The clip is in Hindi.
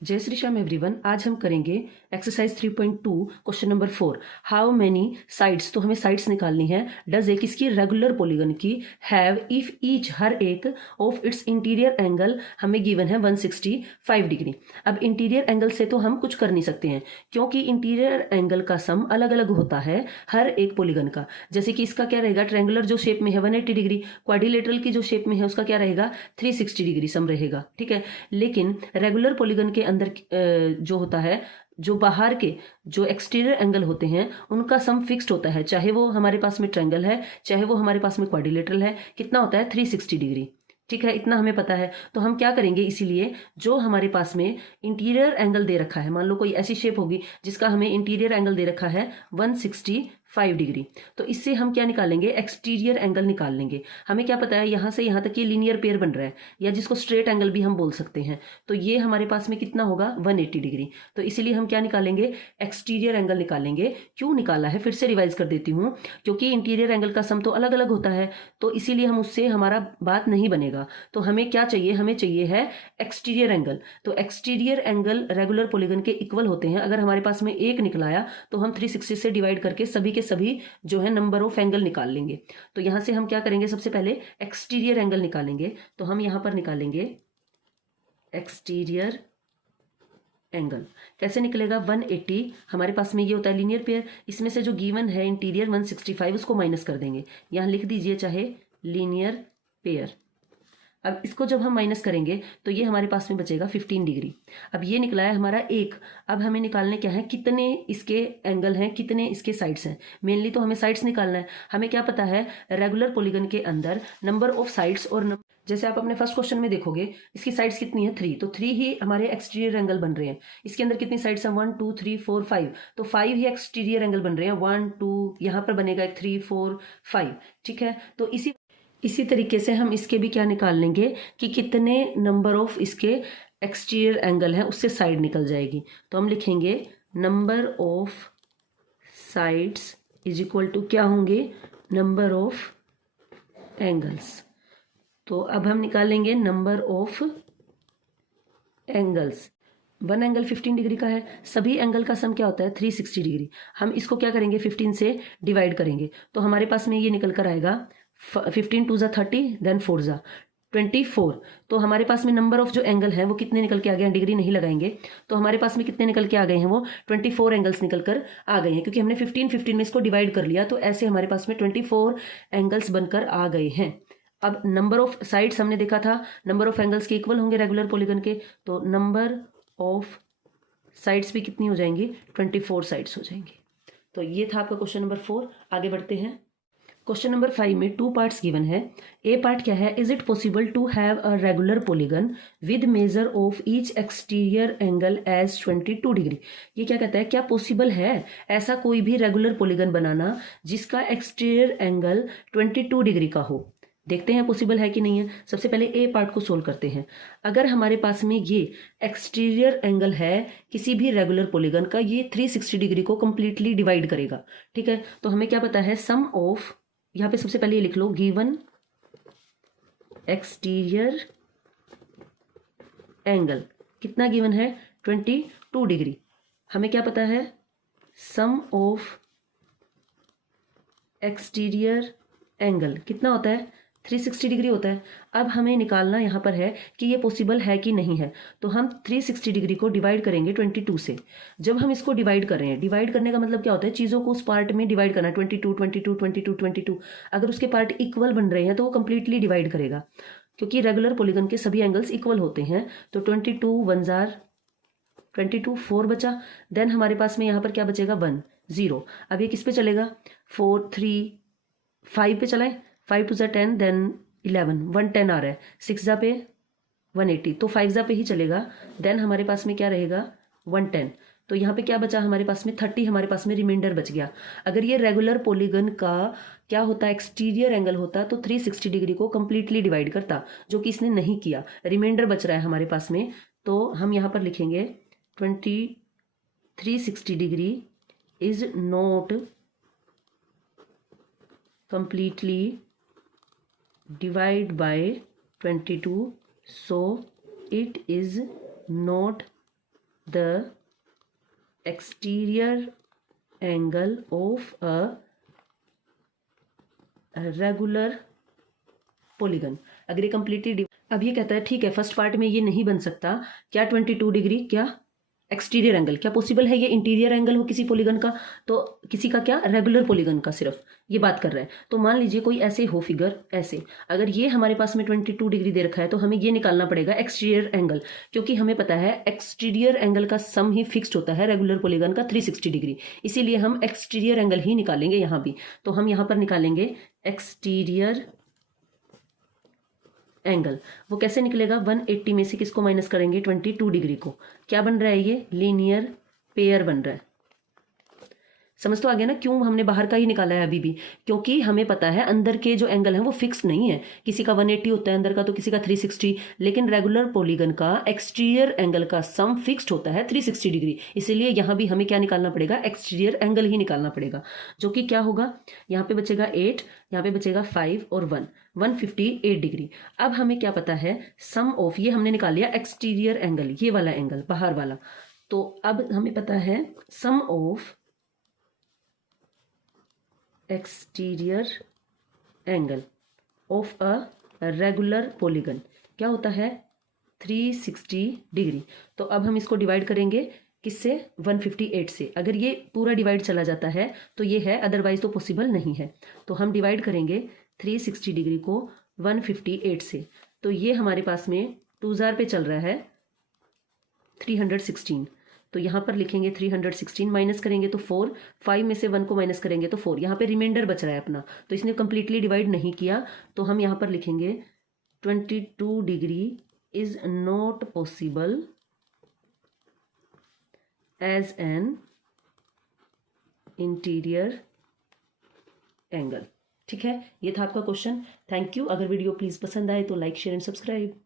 जय श्री श्याम एवरीवन। आज हम करेंगे exercise 3.2 question number 4। How many sides, तो हमें साइड्स निकालनी है। डज एक इसकी रेगुलर पॉलीगन की हैव इफ ईच, हर एक ऑफ इट्स इंटीरियर एंगल हमें गिवन है 165 डिग्री। अब इंटीरियर एंगल से तो हम कुछ कर नहीं सकते हैं क्योंकि इंटीरियर एंगल का सम अलग अलग होता है हर एक पॉलीगन का। जैसे कि इसका क्या रहेगा, ट्रायंगुलर जो शेप में है 180 डिग्री, क्वाड्रिलेटरल की जो शेप में है उसका क्या रहेगा 360 डिग्री सम रहेगा। ठीक है, लेकिन रेगुलर पॉलीगन के अंदर जो होता है, जो बाहर के जो एक्सटीरियर एंगल होते हैं उनका सम फिक्स्ड होता है, चाहे वो हमारे पास में ट्रायंगल है चाहे वो हमारे पास में क्वाड्रिलेटरल है। कितना होता है 360 डिग्री। ठीक है, इतना हमें पता है। तो हम क्या करेंगे, इसीलिए जो हमारे पास में इंटीरियर एंगल दे रखा है, मान लो कोई ऐसी शेप होगी जिसका हमें इंटीरियर एंगल दे रखा है 165 डिग्री, तो इससे हम क्या निकालेंगे, एक्सटीरियर एंगल निकाल लेंगे। हमें क्या पता है यहाँ से यहाँ तक ये लीनियर पेयर बन रहा है, या जिसको स्ट्रेट एंगल भी हम बोल सकते हैं। तो ये हमारे पास में कितना होगा 180 डिग्री। तो इसीलिए हम क्या निकालेंगे, एक्सटीरियर एंगल निकालेंगे। क्यों निकाला है फिर से रिवाइज कर देती हूँ, क्योंकि इंटीरियर एंगल का सम तो अलग अलग होता है, तो इसीलिए हम उससे हमारा बात नहीं बनेगा। तो हमें क्या चाहिए, हमें चाहिए है एक्सटीरियर एंगल। तो एक्सटीरियर एंगल रेगुलर पॉलीगन के इक्वल होते हैं। अगर हमारे पास में एक निकलाया तो हम 360 से डिवाइड करके सभी के सभी जो है नंबर ऑफ एंगल निकाल लेंगे। तो यहां से हम क्या करेंगे, सबसे पहले एक्सटीरियर एंगल निकालेंगे। तो हम यहां पर निकालेंगे एक्सटीरियर एंगल। कैसे निकलेगा, 180 हमारे पास में ये होता है लीनियर पेयर, इसमें से जो गिवन है इंटीरियर 165 उसको माइनस कर देंगे। यहां लिख दीजिए चाहे लीनियर पेयर। अब इसको जब हम माइनस करेंगे तो ये हमारे पास में बचेगा 15 डिग्री। अब ये निकला है हमारा एक। अब हमें निकालने क्या है, कितने इसके एंगल हैं, कितने इसके साइड्स हैं। मेनली तो हमें साइड्स निकालना है। हमें क्या पता है, रेगुलर पॉलीगन के अंदर नंबर ऑफ साइड्स और जैसे आप अपने फर्स्ट क्वेश्चन में देखोगे इसकी साइड्स कितनी है 3, तो 3 ही हमारे एक्सटीरियर एंगल बन रहे हैं। इसके अंदर कितनी साइड्स हैं 1 2 3 4 5, तो 5 ही एक्सटीरियर एंगल बन रहे हैं। 1 2 यहाँ पर बनेगा 3 4 5। ठीक है, तो इसी तरीके से हम इसके भी क्या निकाल लेंगे कि कितने नंबर ऑफ इसके एक्सटीरियर एंगल हैं, उससे साइड निकल जाएगी। तो हम लिखेंगे number of sides is equal to क्या होंगे, नंबर ऑफ एंगल्स। तो अब हम निकालेंगे number of angles. One angle 15 degree का है, सभी एंगल का सम क्या होता है 360 डिग्री। हम इसको क्या करेंगे 15 से डिवाइड करेंगे, तो हमारे पास में ये निकल कर आएगा 15 2 30, देन 4 24। तो हमारे पास में नंबर ऑफ जो एंगल है वो कितने निकल के आ गए हैं, डिग्री नहीं लगाएंगे तो हमारे पास में कितने निकल के आ गए हैं, वो 24 एंगल्स निकल कर आ गए हैं, क्योंकि हमने 15 में इसको डिवाइड कर लिया। तो ऐसे हमारे पास में 24 एंगल्स बनकर आ गए हैं। अब नंबर ऑफ साइड्स हमने देखा था नंबर ऑफ एंगल्स के इक्वल होंगे रेगुलर पॉलीगन के, तो नंबर ऑफ साइड्स भी कितनी हो जाएंगी 24 साइड्स हो जाएंगी। तो ये था आपका क्वेश्चन नंबर 4। आगे बढ़ते हैं। क्वेश्चन नंबर 5 में 2 पार्ट्स गिवन है। ए पार्ट क्या है, is it possible to have a regular polygon with measure of each exterior angle as 22 degree. ये क्या कहता है, क्या पॉसिबल है ऐसा कोई भी रेगुलर पॉलीगन बनाना जिसका एक्सटीरियर एंगल 22 डिग्री का हो। देखते हैं पॉसिबल है कि नहीं है। सबसे पहले ए पार्ट को सोल्व करते हैं। अगर हमारे पास में ये एक्सटीरियर एंगल है किसी भी रेगुलर पॉलीगन का, ये 360 डिग्री को कंप्लीटली डिवाइड करेगा। ठीक है, तो हमें क्या पता है, सम ऑफ, यहाँ पे सबसे पहले ये लिख लो, गिवन एक्सटीरियर एंगल कितना गिवन है 22 डिग्री। हमें क्या पता है, सम ऑफ एक्सटीरियर एंगल कितना होता है 360 डिग्री होता है। अब हमें निकालना यहाँ पर है कि ये पॉसिबल है कि नहीं है। तो हम 360 डिग्री को डिवाइड करेंगे 22 से। जब हम इसको डिवाइड कर रहे हैं, डिवाइड करने का मतलब क्या होता है, चीज़ों को उस पार्ट में डिवाइड करना, 22 22 22 22। अगर उसके पार्ट इक्वल बन रहे हैं तो वो कंप्लीटली डिवाइड करेगा, क्योंकि रेगुलर पॉलीगन के सभी एंगल्स इक्वल होते हैं। तो 22 1 जार 22, 4 बचा, देन हमारे पास में यहाँ पर क्या बचेगा 1 0। अब ये किस पे चलेगा, 4 3 5 पे चलाएं, 5 2 10, देन 11 110 आ रहा है, 6 पे 180, तो 5 पे ही चलेगा। देन हमारे पास में क्या रहेगा 110। तो यहाँ पे क्या बचा हमारे पास में 30, हमारे पास में रिमाइंडर बच गया। अगर ये रेगुलर पॉलीगन का क्या होता एक्सटीरियर एंगल होता तो 360 डिग्री को कंप्लीटली डिवाइड करता, जो कि इसने नहीं किया। रिमाइंडर बच रहा है हमारे पास में, तो हम यहाँ पर लिखेंगे 360 degree is not completely divide by 22, so it is not the exterior angle of a regular polygon. अगर ये कंप्लीटली, अब ये कहता है ठीक है फर्स्ट पार्ट में ये नहीं बन सकता, क्या 22 डिग्री क्या एक्सटीरियर एंगल, क्या पॉसिबल है ये इंटीरियर एंगल हो किसी पॉलीगन का, तो किसी का क्या रेगुलर पॉलीगन का, सिर्फ ये बात कर रहे हैं। तो मान लीजिए कोई ऐसे हो फिगर ऐसे, अगर ये हमारे पास में 22 डिग्री दे रखा है तो हमें ये निकालना पड़ेगा एक्सटीरियर एंगल, क्योंकि हमें पता है एक्सटीरियर एंगल का सम ही फिक्स्ड होता है रेगुलर पॉलीगन का 360 डिग्री, इसीलिए हम एक्सटीरियर एंगल ही निकालेंगे यहाँ भी। तो हम यहाँ पर निकालेंगे एक्सटीरियर एंगल। वो कैसे निकलेगा, 180 में से किसको माइनस करेंगे, 22 डिग्री को। क्या बन रहा है, ये लीनियर पेयर बन रहा है। समझ तो आ गया ना क्यों हमने बाहर का ही निकाला है अभी भी, क्योंकि हमें पता है अंदर के जो एंगल हैं वो फिक्स नहीं है, किसी का 180 होता है अंदर का तो किसी का 360, लेकिन रेगुलर पॉलीगन का एक्सटीरियर एंगल का सम फिक्स्ड होता है 360 डिग्री, इसीलिए यहाँ भी हमें क्या निकालना पड़ेगा, एक्सटीरियर एंगल ही निकालना पड़ेगा, जो कि क्या होगा, यहाँ पे बचेगा 8, यहाँ पे बचेगा 5 और 1, 158 डिग्री। अब हमें क्या पता है, सम ऑफ, ये हमने निकाल लिया एक्सटीरियर एंगल, ये वाला एंगल बाहर वाला, तो अब हमें पता है sum of exterior angle of a regular polygon क्या होता है, 360 डिग्री। तो अब हम इसको डिवाइड करेंगे किससे, 158 से। अगर ये पूरा डिवाइड चला जाता है तो ये है, अदरवाइज तो पॉसिबल नहीं है। तो हम डिवाइड करेंगे 360 डिग्री को 158 से, तो ये हमारे पास में 2000 पे चल रहा है 316, तो यहाँ पर लिखेंगे 316, माइनस करेंगे तो 4, 5 में से 1 को माइनस करेंगे तो 4, यहाँ पे रिमाइंडर बच रहा है अपना, तो इसने कंप्लीटली डिवाइड नहीं किया, तो हम यहाँ पर लिखेंगे 22 degree is not possible as an interior angle. ठीक है, ये था आपका क्वेश्चन। Thank you. अगर वीडियो प्लीज पसंद आए तो लाइक शेयर एंड सब्सक्राइब।